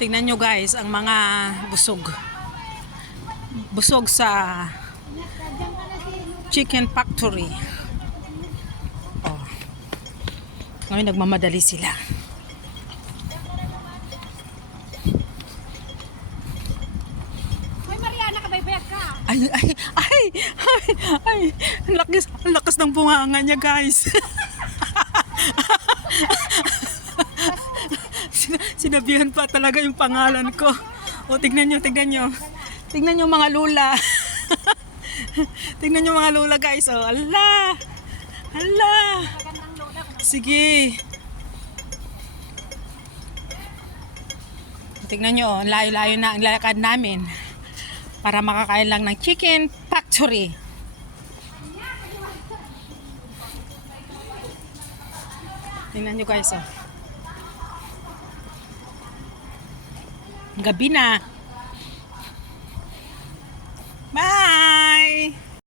Tingnan nyo guys, ang mga busog. Busog sa chicken factory. Oh. Ngayon nagmamadali sila. Hoy Mariana, kabaybayag ka. Ay, ay, ay, ay, ay. Ang lakas ng bunganga niya guys. Sinabihan pa talaga yung pangalan ko. O, tignan nyo, tignan nyo. Tignan nyo mga lula. Tignan nyo mga lula guys. O, ala. Ala. Sige. Tignan nyo, layo-layo na ang lakad namin. Para makakain lang ng chicken factory. Tignan nyo guys. O. Gabi na.